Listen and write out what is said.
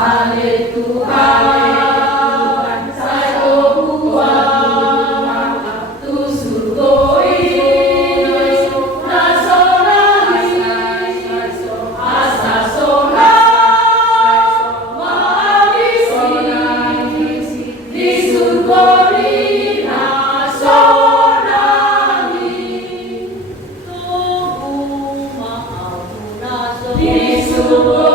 Ale Tuhan, saya buang tu surgoi, nasonali, asa sonai, mahabisi, di surgoi nasonali, Tuhan maha di surgoi.